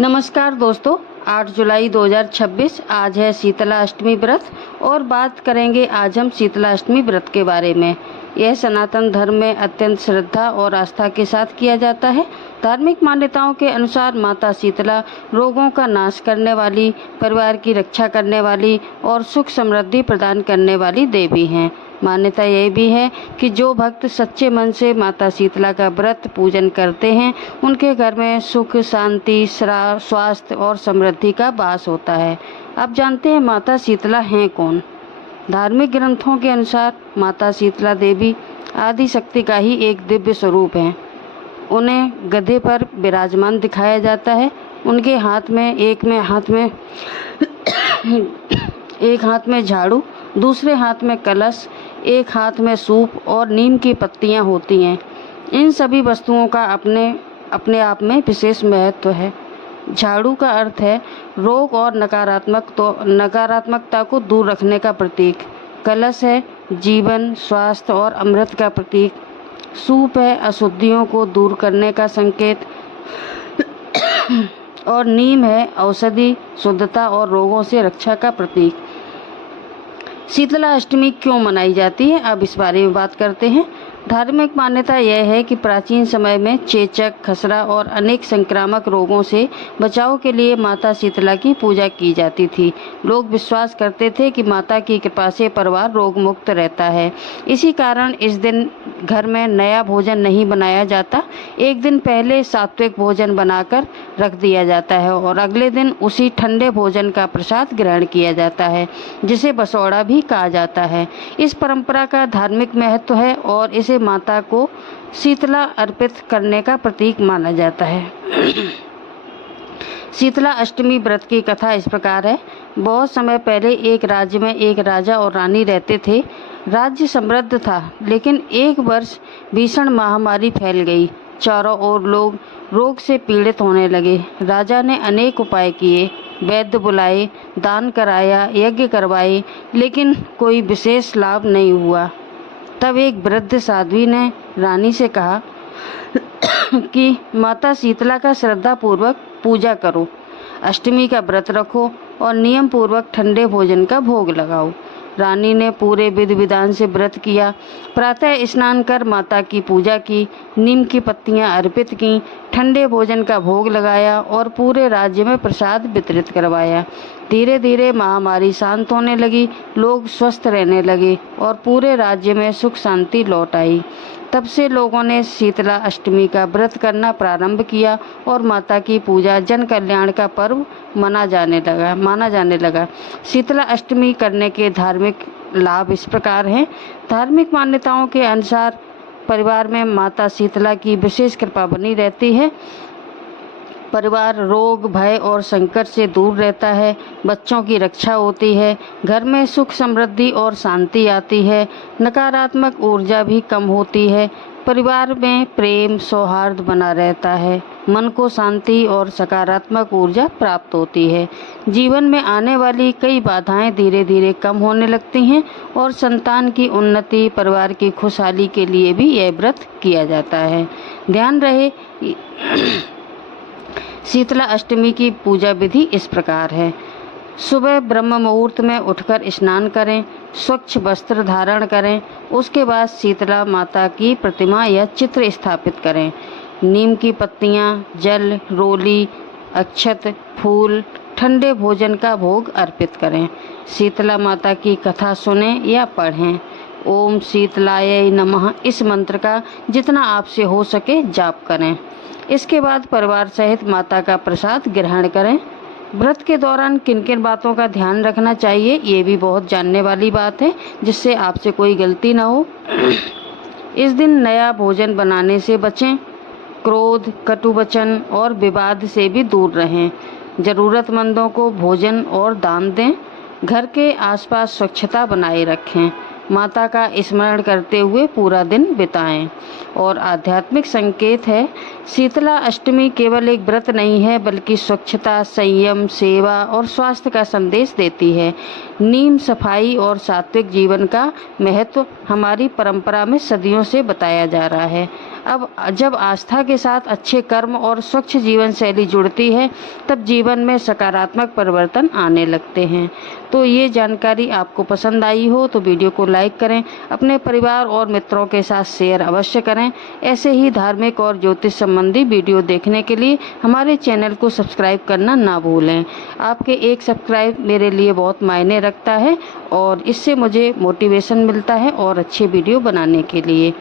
नमस्कार दोस्तों, 8 जुलाई 2026 आज है शीतला अष्टमी व्रत और बात करेंगे आज हम शीतला अष्टमी व्रत के बारे में। यह सनातन धर्म में अत्यंत श्रद्धा और आस्था के साथ किया जाता है। धार्मिक मान्यताओं के अनुसार माता शीतला रोगों का नाश करने वाली, परिवार की रक्षा करने वाली और सुख समृद्धि प्रदान करने वाली देवी हैं। मान्यता यह भी है कि जो भक्त सच्चे मन से माता शीतला का व्रत पूजन करते हैं, उनके घर में सुख, शांति, स्वास्थ्य और समृद्धि का वास होता है। अब जानते हैं माता शीतला हैं कौन। धार्मिक ग्रंथों के अनुसार माता शीतला देवी आदि शक्ति का ही एक दिव्य स्वरूप है। उन्हें गधे पर विराजमान दिखाया जाता है। उनके एक हाथ में झाड़ू, दूसरे हाथ में कलश, एक हाथ में सूप और नीम की पत्तियां होती हैं। इन सभी वस्तुओं का अपने आप में विशेष महत्व है। झाड़ू का अर्थ है रोग और नकारात्मकता को दूर रखने का प्रतीक। कलश है जीवन, स्वास्थ्य और अमृत का प्रतीक। सूप है अशुद्धियों को दूर करने का संकेत और नीम है औषधि, शुद्धता और रोगों से रक्षा का प्रतीक। शीतला अष्टमी क्यों मनाई जाती है, अब इस बारे में बात करते हैं। धार्मिक मान्यता यह है कि प्राचीन समय में चेचक, खसरा और अनेक संक्रामक रोगों से बचाव के लिए माता शीतला की पूजा की जाती थी। लोग विश्वास करते थे कि माता की कृपा से परिवार रोग मुक्त रहता है। इसी कारण इस दिन घर में नया भोजन नहीं बनाया जाता। एक दिन पहले सात्विक भोजन बनाकर रख दिया जाता है और अगले दिन उसी ठंडे भोजन का प्रसाद ग्रहण किया जाता है, जिसे बसौड़ा भी कहा जाता है। इस परंपरा का धार्मिक महत्व है और इसे माता को शीतला अर्पित करने का प्रतीक माना जाता है। शीतला अष्टमी व्रत की कथा इस प्रकार है। बहुत समय पहले एक राज्य में एक राजा और रानी रहते थे। राज्य समृद्ध था, लेकिन एक वर्ष भीषण महामारी फैल गई। चारों ओर लोग रोग से पीड़ित होने लगे। राजा ने अनेक उपाय किए, वैद्य बुलाए, दान कराया, यज्ञ करवाए, लेकिन कोई विशेष लाभ नहीं हुआ। तब एक वृद्ध साध्वी ने रानी से कहा कि माता शीतला का श्रद्धा पूर्वक पूजा करो, अष्टमी का व्रत रखो और नियम पूर्वक ठंडे भोजन का भोग लगाओ। रानी ने पूरे विधि विधान से व्रत किया। प्रातः स्नान कर माता की पूजा की, नीम की पत्तियां अर्पित की, ठंडे भोजन का भोग लगाया और पूरे राज्य में प्रसाद वितरित करवाया। धीरे धीरे महामारी शांत होने लगी, लोग स्वस्थ रहने लगे और पूरे राज्य में सुख शांति लौट आई। तब से लोगों ने शीतला अष्टमी का व्रत करना प्रारंभ किया और माता की पूजा जन कल्याण का पर्व माना जाने लगा। शीतला अष्टमी करने के धार्मिक लाभ इस प्रकार हैं। धार्मिक मान्यताओं के अनुसार परिवार में माता शीतला की विशेष कृपा बनी रहती है। परिवार रोग, भय और संकट से दूर रहता है। बच्चों की रक्षा होती है। घर में सुख, समृद्धि और शांति आती है। नकारात्मक ऊर्जा भी कम होती है। परिवार में प्रेम, सौहार्द बना रहता है। मन को शांति और सकारात्मक ऊर्जा प्राप्त होती है। जीवन में आने वाली कई बाधाएं धीरे धीरे कम होने लगती हैं और संतान की उन्नति, परिवार की खुशहाली के लिए भी यह व्रत किया जाता है। ध्यान रहे, शीतला अष्टमी की पूजा विधि इस प्रकार है। सुबह ब्रह्म मुहूर्त में उठकर स्नान करें, स्वच्छ वस्त्र धारण करें। उसके बाद शीतला माता की प्रतिमा या चित्र स्थापित करें। नीम की पत्तियां, जल, रोली, अक्षत, फूल, ठंडे भोजन का भोग अर्पित करें। शीतला माता की कथा सुनें या पढ़ें। ओम शीतलाय नमः इस मंत्र का जितना आपसे हो सके जाप करें। इसके बाद परिवार सहित माता का प्रसाद ग्रहण करें। व्रत के दौरान किन किन बातों का ध्यान रखना चाहिए, ये भी बहुत जानने वाली बात है, जिससे आपसे कोई गलती ना हो। इस दिन नया भोजन बनाने से बचें। क्रोध, कटु वचन और विवाद से भी दूर रहें। जरूरतमंदों को भोजन और दान दें। घर के आसपास स्वच्छता बनाए रखें। माता का स्मरण करते हुए पूरा दिन बिताएं। और आध्यात्मिक संकेत है, शीतला अष्टमी केवल एक व्रत नहीं है, बल्कि स्वच्छता, संयम, सेवा और स्वास्थ्य का संदेश देती है। नीम, सफाई और सात्विक जीवन का महत्व हमारी परंपरा में सदियों से बताया जा रहा है। अब जब आस्था के साथ अच्छे कर्म और स्वच्छ जीवन शैली जुड़ती है तब जीवन में सकारात्मक परिवर्तन आने लगते हैं। तो ये जानकारी आपको पसंद आई हो तो वीडियो को लाइक करें, अपने परिवार और मित्रों के साथ शेयर अवश्य करें। ऐसे ही धार्मिक और ज्योतिष संबंधी वीडियो देखने के लिए हमारे चैनल को सब्सक्राइब करना ना भूलें। आपके एक सब्सक्राइब मेरे लिए बहुत मायने रखता है और इससे मुझे मोटिवेशन मिलता है और अच्छे वीडियो बनाने के लिए।